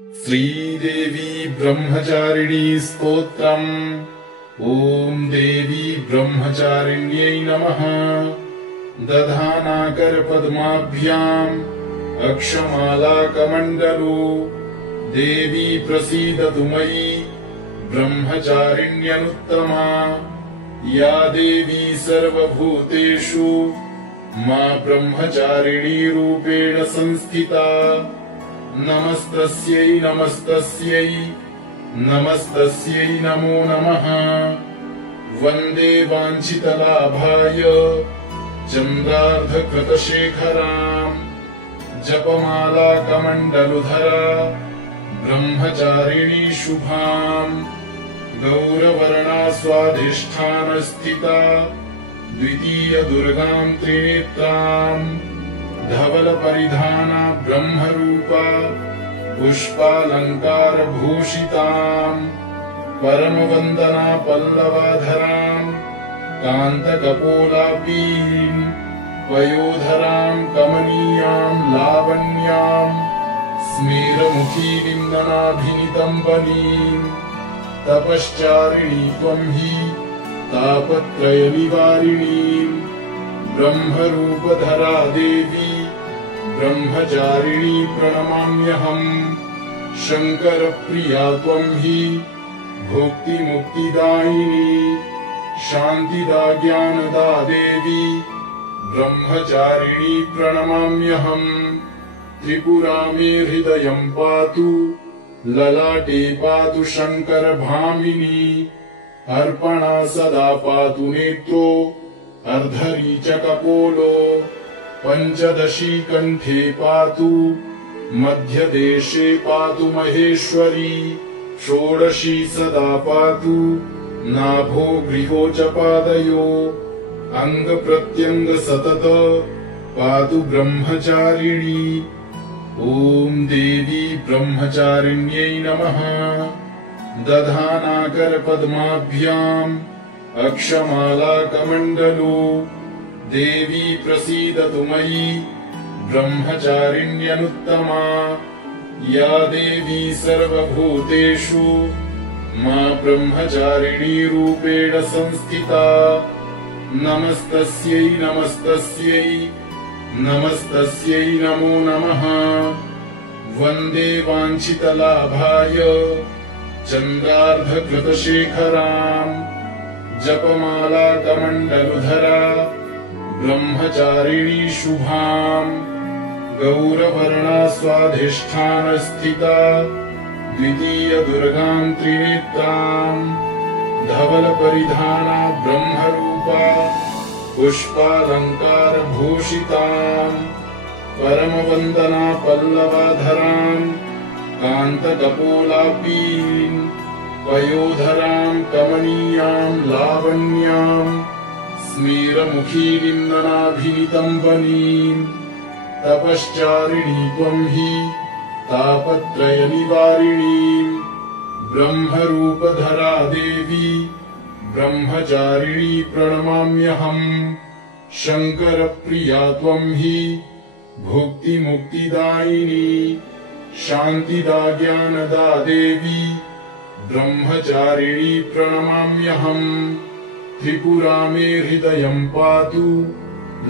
श्रीदेवी ब्रह्मचारिणी स्तोत्रम्। ॐ देवी ब्रह्मचारिण्यै नमः। दधानाकरपद्माभ्याम् अक्षमालाकमण्डलो देवी प्रसीदतु मयि ब्रह्मचारिण्यनुत्तमा। या देवी सर्वभूतेषु मा ब्रह्मचारिणी रूपेण संस्थिता। नमस्तस्यै नमस्तस्यै नमस्तस्यै नमो नमः। वन्दे वाञ्छितलाभाय चन्द्रार्धकृतशेखराम् जपमालाकमण्डलुधरा ब्रह्मचारिणी शुभाम्। गौरवर्णा स्वाधिष्ठानस्थिता द्वितीय दुर्गाम् त्रिनेत्राम्। धवलपरिधाना ब्रह्मरूपा पुष्पालङ्कारभूषिताम्। परमवन्दना पल्लवाधराम् कान्तकपोलापीम्। पयोधराम् कमनीयाम् लावण्याम् स्मेरमुखीनिन्दनाभिनितम्बनीम्। तपश्चारिणी त्वम् हि तापत्रयनिवारिणीम्। ब्रह्मरूपधरा देवी ब्रह्मचारिणी प्रणमाम्यहम्। शङ्करप्रिया त्वम् हि भुक्तिमुक्तिदायिनी। शान्तिदा ज्ञानदा देवी ब्रह्मचारिणी प्रणमाम्यहम्। त्रिपुरा मे हृदयम् पातु ललाटे पातु शङ्करभामिनी। अर्पणा सदा पातु नेत्रो अर्धरी च कपोलो। पञ्चदशी कण्ठे पातु मध्यदेशे पातु महेश्वरी। षोडशी सदा पातु नाभो गृहो च पादयो। अङ्गप्रत्यङ्ग सतत पातु ब्रह्मचारिणी। ॐ देवी ब्रह्मचारिण्यै नमः। दधानाकरपद्माभ्याम् अक्षमालाकमण्डलो देवी प्रसीदतु मयि ब्रह्मचारिण्यनुत्तमा। या देवी सर्वभूतेषु मा ब्रह्मचारिणी रूपेण संस्थिता। नमस्तस्यै नमस्तस्यै नमस्तस्यै नमो नमः। वन्दे वाञ्छितलाभाय चन्द्रार्धकृतशेखराम् जपमालाकमण्डलुधरा ब्रह्मचारिणी शुभाम्। गौरवर्णा स्वाधिष्ठानस्थिता द्वितीय दुर्गाम् त्रिनेत्राम्। धवलपरिधाना ब्रह्मरूपा पुष्पालङ्कारभूषिताम्। परमवन्दना पल्लवाधराम् कान्तकपोलापीम्। पयोधराम् कमनीयाम् लावण्याम् स्मेरमुखीनिन्दनाभिनितम्बनीम्। तपश्चारिणी त्वम् हि तापत्रयनिवारिणीम्। ब्रह्मरूपधरा देवी ब्रह्मचारिणी प्रणमाम्यहम्। शङ्करप्रिया त्वम् हि भुक्तिमुक्तिदायिनी। शान्तिदा ज्ञानदा देवी ब्रह्मचारिणी प्रणमाम्यहम्। त्रिपुरा मे हृदयम् पातु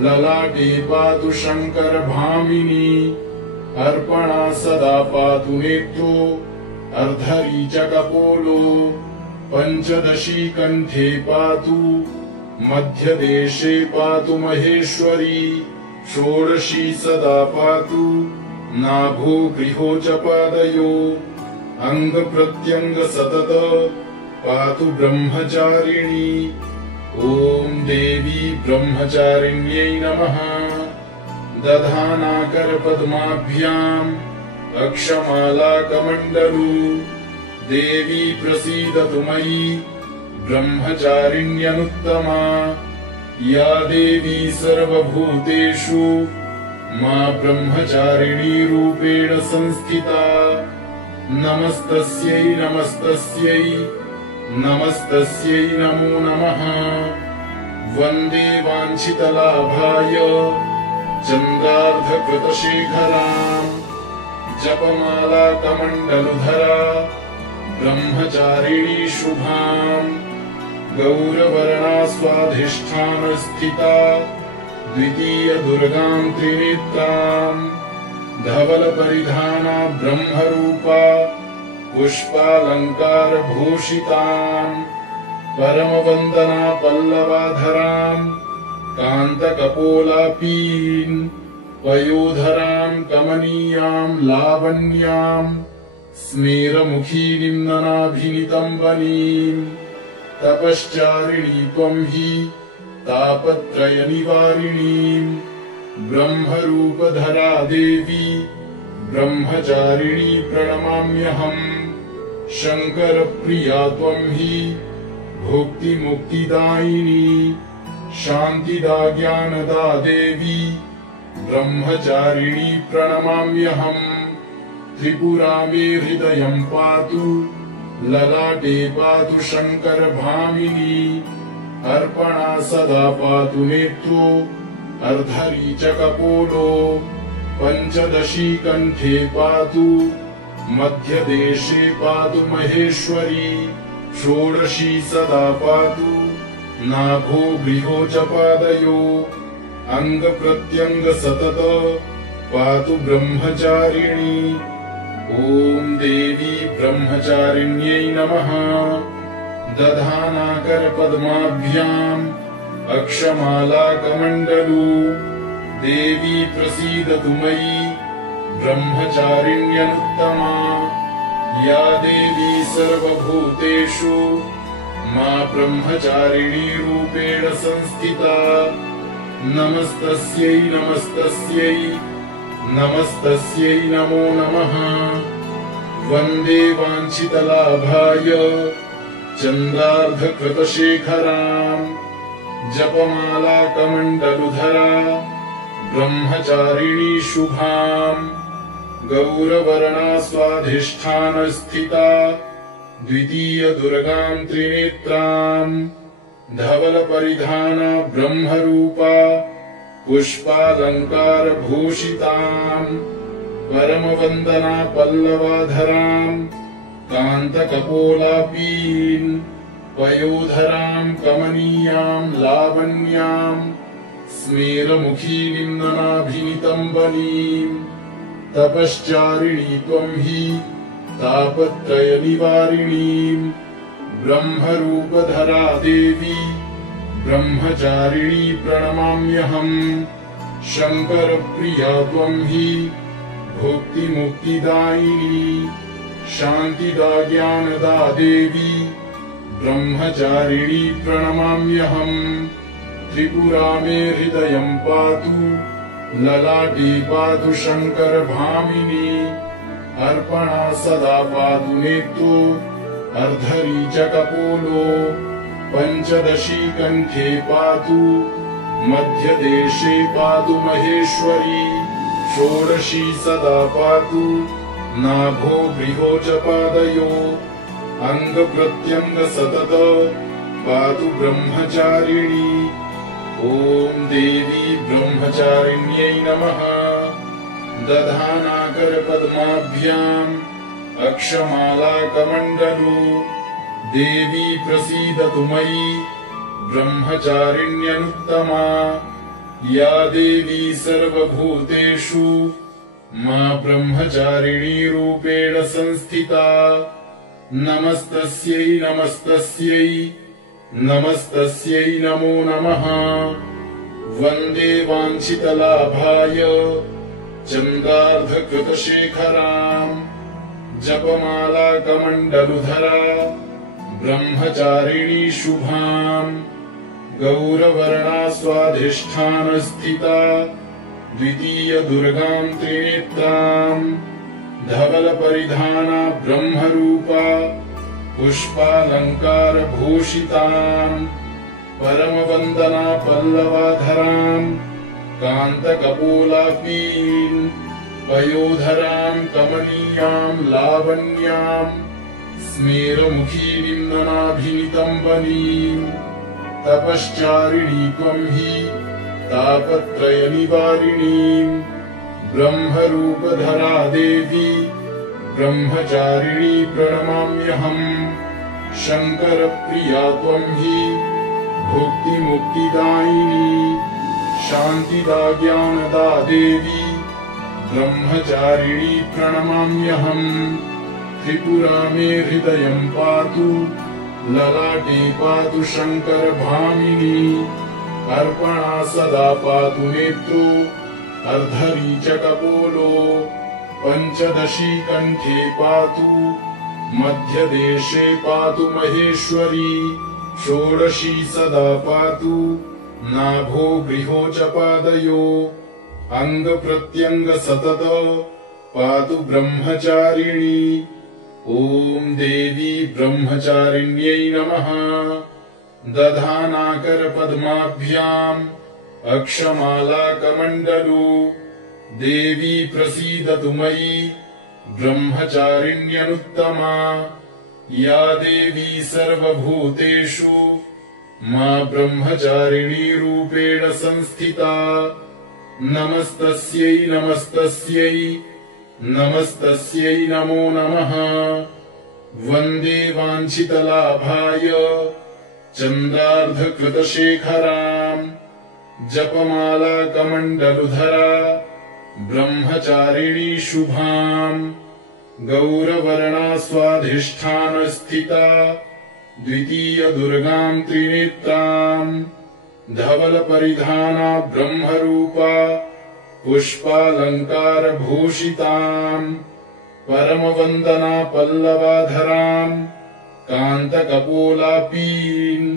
ललाटे पातु शङ्करभामिनी। अर्पणा सदा पातु नेत्रो अर्धरी च कपोलो। पञ्चदशी कण्ठे पातु मध्यदेशे पातु महेश्वरी। षोडशी सदा पातु नाभो गृहो च पादयो। अङ्गप्रत्यङ्ग सतत पातु ब्रह्मचारिणी। ॐ देवी ब्रह्मचारिण्यै नमः। दधानाकरपद्माभ्याम् अक्षमालाकमण्डलो देवी प्रसीदतु मयि ब्रह्मचारिण्यनुत्तमा। या देवी सर्वभूतेषु मा ब्रह्मचारिणी रूपेण संस्थिता। नमस्तस्यै नमस्तस्यै नमस्तस्यै नमो नमः। वन्दे वाञ्छितलाभाय चन्द्रार्धकृतशेखराम् जपमाला कमण्डलुधरा ब्रह्मचारिणी शुभाम् गौरवर्णा स्वाधिष्ठानस्थिता द्वितीय दुर्गां त्रिनेत्राम् धवलपरिधाना ब्रह्मरूपा पुष्पालङ्कारभूषिताम् परमवन्दना पल्लवाधराम् कान्तकपोलापीन् पयोधराम् कमनीयाम् लावण्याम् स्मेरमुखीनिम् ननाभिनितम्बनीम् तपश्चारिणी त्वम् हि तापत्रयनिवारिणीम् ब्रह्मरूपधरा देवी ब्रह्मचारिणी प्रणमाम्यहम् शङ्करप्रिया त्वम् हि भुक्तिमुक्तिदायिनी शान्तिदा ज्ञानदा देवी ब्रह्मचारिणी प्रणमाम्यहम् त्रिपुरा मे हृदयम् पातु ललाटे पातु शङ्करभामिनी अर्पणा सदा पातु नेत्रो अर्धरी च कपोलो पञ्चदशी कण्ठे पातु मध्यदेशे पातु महेश्वरी षोडशी सदा पातु नाभो गृहो च पादयो अङ्गप्रत्यङ्ग सतत पातु ब्रह्मचारिणी ॐ देवी ब्रह्मचारिण्यै नमः दधानाकरपद्माभ्याम् अक्षमाला कमण्डलू देवी प्रसीदतु मयि ब्रह्मचारिण्यनुत्तमा या देवी सर्वभूतेषु मा ब्रह्मचारिणी रूपेण संस्थिता नमस्तस्यै नमस्तस्यै नमस्तस्यै नमो नमः वन्दे वाञ्छितलाभाय चन्द्रार्धकृतशेखराम् जपमाला कमण्डलुधरा ब्रह्मचारिणी शुभाम् गौरवर्णा स्वाधिष्ठानस्थिता द्वितीय दुर्गां त्रिनेत्राम् धवलपरिधाना ब्रह्मरूपा पुष्पालङ्कारभूषिताम् परमवन्दना पल्लवाधराम् कान्तकपोलापीन् पयोधराम् कमनीयाम् लावण्याम् स्मेरमुखीनिम् ननाभिनितम्बनीम् तपश्चारिणी त्वम् हि तापत्रयनिवारिणीम् ब्रह्मरूपधरा देवी ब्रह्मचारिणी प्रणमाम्यहम् शङ्करप्रिया त्वम् हि भुक्तिमुक्तिदायिनी शान्तिदा ज्ञानदा देवी ब्रह्मचारिणी प्रणमाम्यहम् त्रिपुरा मे हृदयम् पातु ललाटे पातु शङ्करभामिनी अर्पणा सदा पातु नेत्रो अर्धरी च कपोलो पञ्चदशी कण्ठे पातु मध्यदेशे पातु महेश्वरी षोडशी सदा पातु नाभो गृहो च पादयो अङ्गप्रत्यङ्ग सतत पातु ब्रह्मचारिणी ॐ देवी ब्रह्मचारिण्यै नमः दधानाकरपद्माभ्याम् अक्षमाला कमण्डलू देवी प्रसीदतु मयि ब्रह्मचारिण्यनुत्तमा या देवी सर्वभूतेषु मा ब्रह्मचारिणी रूपेण संस्थिता नमस्तस्यै नमस्तस्यै नमस्तस्यै नमो नमः वन्दे वाञ्छितलाभाय चन्द्रार्धकृतशेखराम् जपमाला कमण्डलुधरा ब्रह्मचारिणी शुभाम् गौरवर्णा स्वाधिष्ठानस्थिता द्वितीय दुर्गां त्रिनेत्राम् धवलपरिधाना ब्रह्मरूपा पुष्पालङ्कारभूषिताम् परमवन्दना पल्लवाधराम् कान्तकपोलापीन् पयोधराम् कमनीयाम् लावण्याम् स्मेरमुखीनिम् ननाभिनितम्बनीम् तपश्चारिणी त्वम् हि तापत्रयनिवारिणीम् ब्रह्मरूपधरा देवी ब्रह्मचारिणी प्रणमाम्यहम्। शङ्करप्रिया त्वं हि भुक्तिमुक्तिदायिनी शान्तिदा ज्ञानदा देवी ब्रह्मचारिणी प्रणमाम्यहम्। त्रिपुरा मे हृदयं पातु ललाटे पातु शङ्करभामिनी अर्पणा सदा पातु नेत्रो अर्धरी च कपोलो पञ्चदशी कण्ठे पातु मध्यदेशे पातु महेश्वरी षोडशी सदा पातु नाभो गृहो च पादयो अङ्गप्रत्यङ्ग सतत पातु ब्रह्मचारिणी। ॐ देवी ब्रह्मचारिण्यै नमः। दधानाकरपद्माभ्याम् अक्षमालाकमण्डलो देवी प्रसीदतु मयि ब्रह्मचारिण्यनुत्तमा। या देवी सर्वभूतेषु मा ब्रह्मचारिणी रूपेण संस्थिता नमस्तस्यै नमस्तस्यै नमस्तस्यै नमो नमः। वन्दे वाञ्छितलाभाय चन्द्रार्धकृतशेखराम् जपमालाकमण्डलुधरा ब्रह्मचारिणी शुभाम्। गौरवर्णा स्वाधिष्ठानस्थिता द्वितीय दुर्गाम् त्रिनेत्राम् धवलपरिधाना ब्रह्मरूपा पुष्पालङ्कारभूषिताम् परमवन्दना पल्लवाधराम् कान्तकपोलापीन्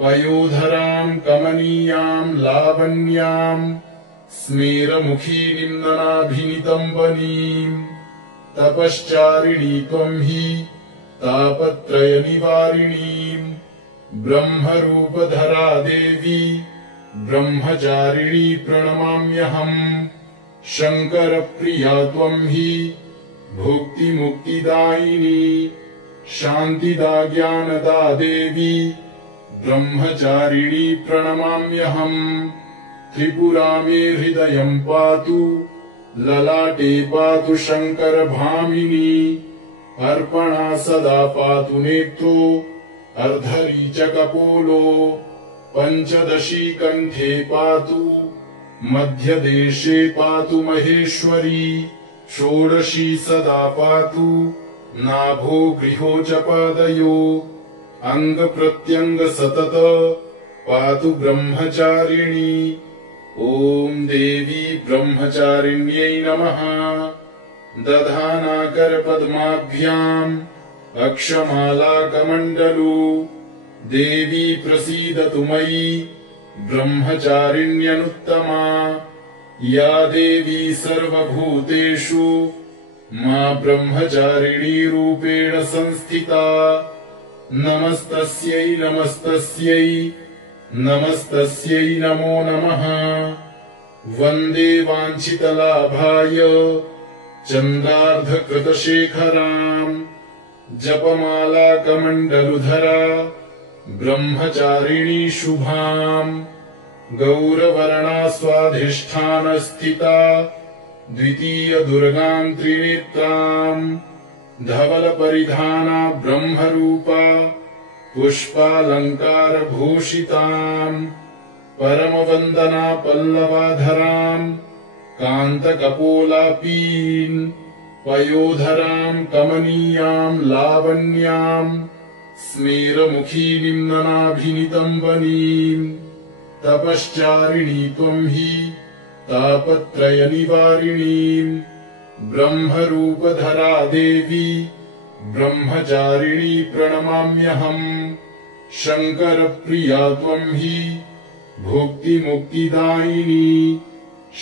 पयोधराम् कमनीयाम् लावण्याम् स्मेरमुखीनिन्दनाभिनितम्बनीम्। तपश्चारिणी त्वं हि तापत्रयनिवारिणीम् ब्रह्मरूपधरा देवी ब्रह्मचारिणी प्रणमाम्यहम्। शङ्करप्रिया त्वं हि भुक्तिमुक्तिदायिनी शान्तिदा ज्ञानदा देवी ब्रह्मचारिणी प्रणमाम्यहम्। त्रिपुरा मे हृदयं पातु ललाटे पातु शङ्करभामिनी अर्पणा सदा पातु नेत्रो अर्धरी च कपोलो पञ्चदशी कण्ठे पातु मध्यदेशे पातु महेश्वरी षोडशी सदा पातु नाभो गृहो च पादयो अङ्गप्रत्यङ्ग सतत पातु ब्रह्मचारिणी। ॐ देवी ब्रह्मचारिण्यै नमः। दधानाकरपद्माभ्याम् अक्षमालाकमण्डलो देवी प्रसीदतु मयि ब्रह्मचारिण्यनुत्तमा। या देवी सर्वभूतेषु मा ब्रह्मचारिणी रूपेण संस्थिता नमस्तस्यै नमस्तस्यै नमस्तस्यै नमो नमः। वन्दे वाञ्छितलाभाय चन्द्रार्धकृतशेखराम् जपमालाकमण्डलुधरा ब्रह्मचारिणी शुभाम्। गौरवर्णा स्वाधिष्ठानस्थिता द्वितीय दुर्गाम् त्रिनेत्राम् धवलपरिधाना ब्रह्मरूपा पुष्पालङ्कारभूषिताम् परमवन्दना पल्लवाधराम् कान्तकपोलापीन् पयोधराम् कमनीयाम् लावण्याम् स्मेरमुखीनिन्दनाभिनितम्बनीम्। तपश्चारिणी त्वं हि तापत्रयनिवारिणीम् ब्रह्मरूपधरा देवी ब्रह्मचारिणी प्रणमाम्यहम्। शङ्करप्रिया त्वं हि भुक्तिमुक्तिदायिनी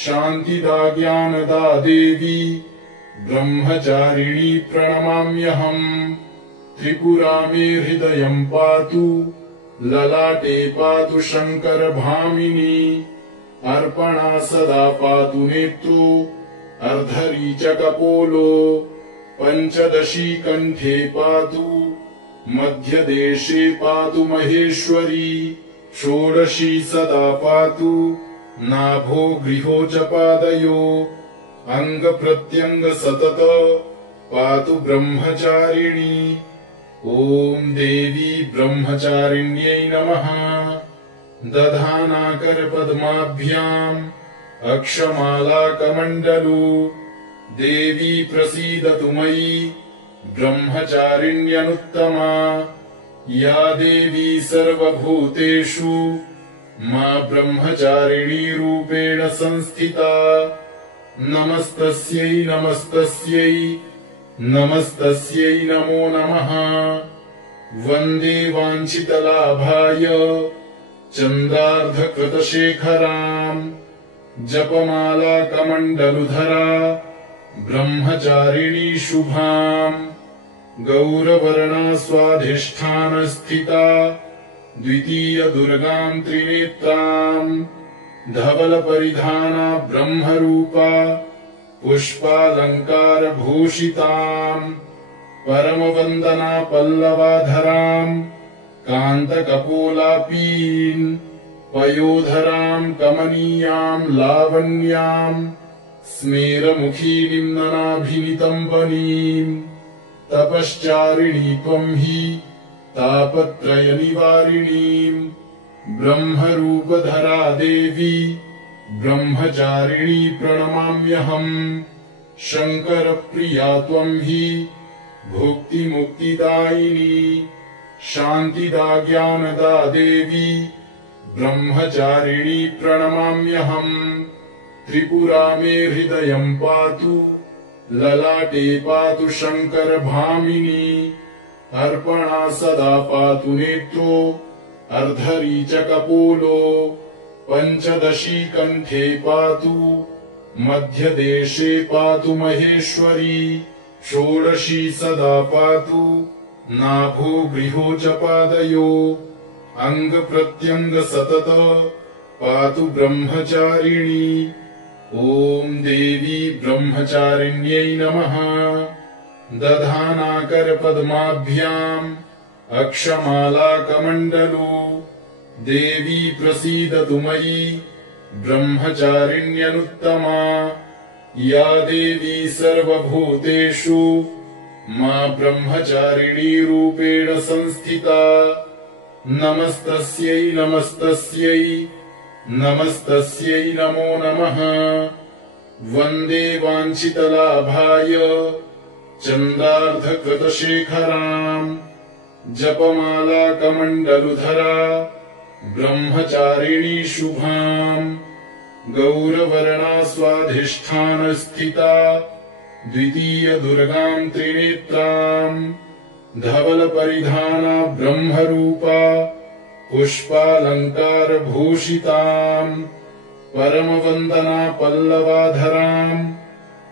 शान्तिदा ज्ञानदा देवी ब्रह्मचारिणी प्रणमाम्यहम्। त्रिपुरा मे हृदयं पातु ललाटे पातु शङ्करभामिनी अर्पणा सदा पातु नेत्रो अर्धरी च कपोलो पञ्चदशी कण्ठे पातु मध्यदेशे पातु महेश्वरी षोडशी सदा पातु नाभो गृहो च पादयो अंग प्रत्यंग सतत पातु ब्रह्मचारिणी। ओम देवी ब्रह्मचारिण्यै नमः। दधानाकर पद्माभ्याम् अक्षमालाकमण्डलू। देवी प्रसीदतु मयि ब्रह्मचारिण्यनुत्तमा। या देवी सर्वभूतेषु मा ब्रह्मचारिणी रूपेण संस्थिता। नमस्तस्यै नमस्तस्यै नमस्तस्यै नमो नमः। वन्दे वाञ्छितलाभाय चन्द्रार्धकृतशेखराम्। जपमालाकमण्डलुधरा ब्रह्मचारिणी शुभाम्। गौरवर्णा स्वाधिष्ठानस्थिता द्वितीय दुर्गाम् त्रिनेत्राम्। धवलपरिधाना ब्रह्मरूपा पुष्पालङ्कारभूषिताम्। परमवन्दना पल्लवाधराम् कान्तकपोलापीन्। पयोधराम् कमनीयाम् लावण्याम्। स्मेरमुखीनिम् ननाभिनितम्बनीम्। तपश्चारिणी त्वम् हि तापत्रयनिवारिणीम्। ब्रह्मरूपधरा देवी ब्रह्मचारिणी प्रणमाम्यहम्। शङ्करप्रिया त्वम् हि भुक्तिमुक्तिदायिनी। शान्तिदा ज्ञानदा देवी ब्रह्मचारिणी प्रणमाम्यहम्। त्रिपुरा मे हृदयम् पातु ललाटे पातु शङ्करभामिनी। अर्पणा सदा पातु नेत्रो अर्धरी च कपोलो। पञ्चदशी कण्ठे पातु मध्यदेशे पातु महेश्वरी। षोडशी सदा पातु नाभो गृहो च पादयो। अंग प्रत्यंग सतत पातु ब्रह्मचारिणी। ओम देवी ब्रह्मचारिण्यै नमः। दधानाकर पद्माभ्याम् अक्षमालाकमण्डलू। देवी प्रसीदतु मयि ब्रह्मचारिण्यनुत्तमा। या देवी सर्वभूतेषु मा ब्रह्मचारिणी रूपेण संस्थिता। नमस्तस्यै नमस्तस्यै नमस्तस्यै नमो नमः। वन्दे वाञ्छितलाभाय चन्द्रार्धकृतशेखराम्। जपमालाकमण्डलुधरा ब्रह्मचारिणी शुभाम्। गौरवर्णा स्वाधिष्ठानस्थिता द्वितीय दुर्गाम् त्रिनेत्राम्। धवलपरिधाना ब्रह्मरूपा पुष्पालङ्कारभूषिताम्। परमवन्दना पल्लवाधराम्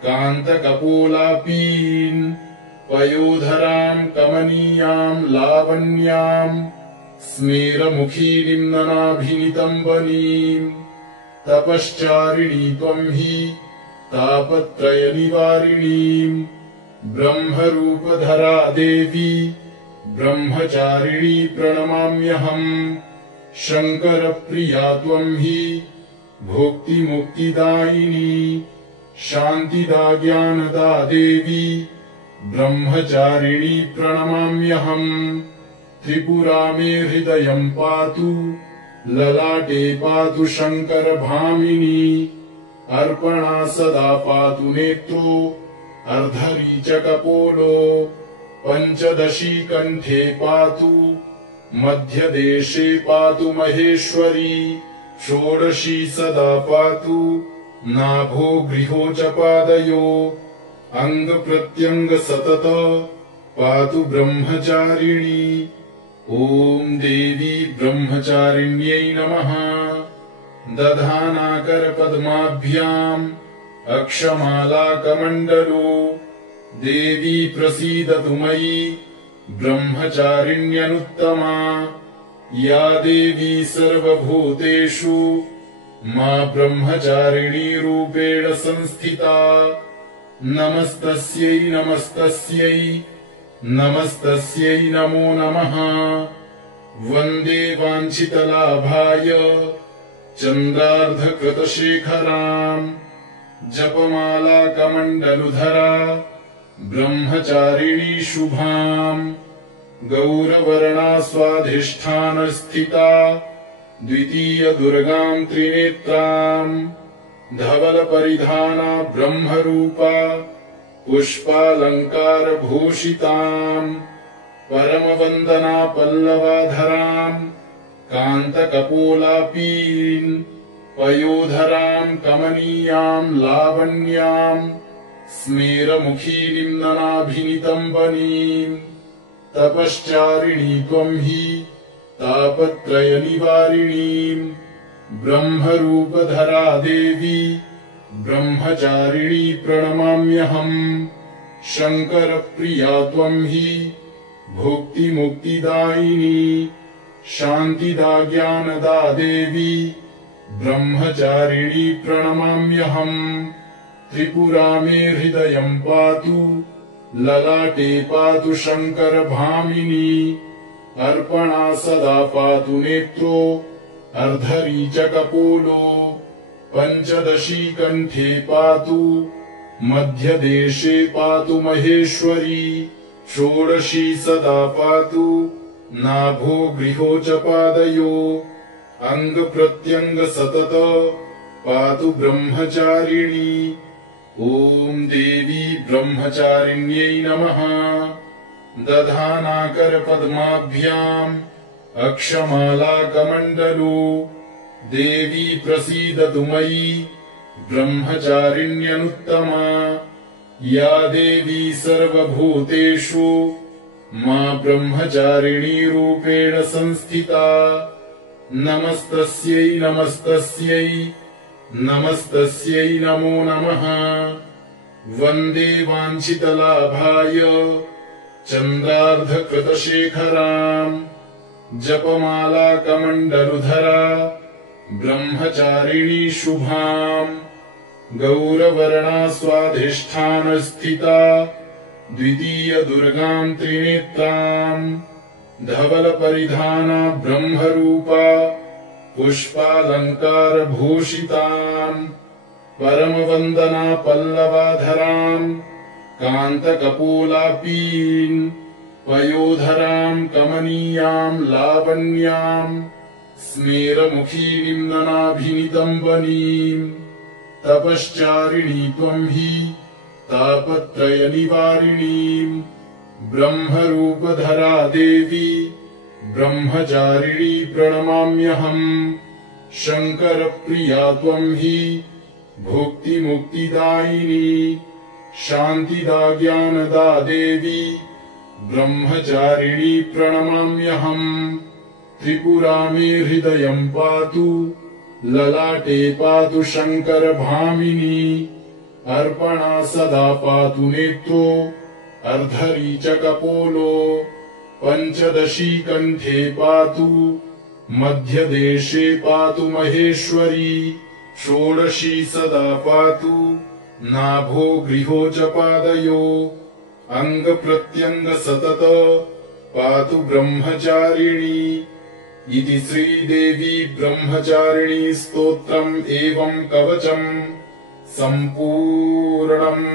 कान्तकपोलापीन्। पयोधराम् कमनीयाम् लावण्याम्। स्मेरमुखीनिम् ननाभिनितम्बनीम्। तपश्चारिणी त्वम् हि तापत्रयनिवारिणीम्। ब्रह्मरूपधरा देवी ब्रह्मचारिणी प्रणमाम्यहम्। शङ्करप्रिया त्वम् हि भुक्तिमुक्तिदायिनी। शान्तिदा ज्ञानदा देवी ब्रह्मचारिणी प्रणमाम्यहम्। त्रिपुरा मे हृदयम् पातु ललाटे पातु शङ्करभामिनी। अर्पणा सदा पातु नेत्रो अर्धरी च कपोलो। पञ्चदशी कण्ठे पातु मध्यदेशे पातु महेश्वरी। षोडशी सदा पातु नाभो गृहो च पादयो। अंग प्रत्यंग सतत पातु ब्रह्मचारिणी। ओम देवी ब्रह्मचारिण्यै नमः। दधानाकर पद्माभ्याम् अक्षमालाकमण्डलू। देवी प्रसीदतु मयि ब्रह्मचारिण्यनुत्तमा। या देवी सर्वभूतेषु मा ब्रह्मचारिणी रूपेण संस्थिता। नमस्तस्यै नमस्तस्यै नमस्तस्यै नमो नमः। वन्दे वाञ्छितलाभाय चन्द्रार्धकृतशेखराम्। जपमाला कमण्डलुधरा ब्रह्मचारिणी शुभाम् गौरवर्णा स्वाधिष्ठानस्थिता द्वितीय दुर्गाम् त्रिनेत्राम् धवलपरिधाना ब्रह्मरूपा पुष्पालङ्कारभूषिताम् परमवन्दना पल्लवाधराम् कान्तकपोलापीन् पयोधराम् कमनीयाम् लावण्याम् स्मेरमुखीनिम् ननाभिनितम्बनीम् तपश्चारिणी त्वम् हि तापत्रयनिवारिणीम् ब्रह्मरूपधरा देवी ब्रह्मचारिणी प्रणमाम्यहम् शङ्करप्रिया त्वम् हि भुक्तिमुक्तिदायिनी शान्तिदा ज्ञानदा देवी ब्रह्मचारिणी प्रणमाम्यहम् त्रिपुरा मे हृदयम् पातु ललाटे पातु शङ्करभामिनी अर्पणा सदा पातु नेत्रो अर्धरीचकपोलो पञ्चदशी कण्ठे पातु मध्यदेशे पातु महेश्वरी षोडशी सदा पातु नाभो गृहो च पादयो अङ्गप्रत्यङ्ग सतत पातु ब्रह्मचारिणी ॐ देवी ब्रह्मचारिण्यै नमः दधानाकरपद्माभ्याम् अक्षमाला कमण्डलो देवी प्रसीदतु मयि ब्रह्मचारिण्यनुत्तमा या देवी सर्वभूतेषु मा ब्रह्मचारिणी रूपेण संस्थिता नमस्तस्यै नमस्तस्यै नमस्तस्यै नमो नमः वन्दे वाञ्छितलाभाय चन्द्रार्धकृतशेखराम् जपमाला कमण्डलुधरा ब्रह्मचारिणी शुभाम् गौरवर्णा स्वाधिष्ठानस्थिता द्वितीय दुर्गाम् त्रिनेत्राम् धवलपरिधाना ब्रह्मरूपा पुष्पालङ्कारभूषिताम् परमवन्दना पल्लवाधराम् कान्तकपोलापीन् पयोधराम् कमनीयाम् लावण्याम् स्मेरमुखीनिम् ननाभिनितम्बनीम् तपश्चारिणी त्वम् हि तापत्रयनिवारिणीम् ब्रह्मरूपधरा देवी ब्रह्मचारिणी प्रणमाम्यहम् शङ्करप्रिया त्वम् हि भुक्तिमुक्तिदायिनी शान्तिदा ज्ञानदा देवी ब्रह्मचारिणी प्रणमाम्यहम् त्रिपुरा मे हृदयम् पातु ललाटे पातु शङ्करभामिनी अर्पणा सदा पातु नेत्रो अर्धरीचकपोलो पञ्चदशी कण्ठे पातु मध्यदेशे पातु महेश्वरी षोडशी सदा पातु नाभो गृहो च पादयो अङ्गप्रत्यङ्ग सतत पातु ब्रह्मचारिणी इति श्रीदेवी ब्रह्मचारिणी स्तोत्रम् एवम् कवचम् सम्पूर्णम्।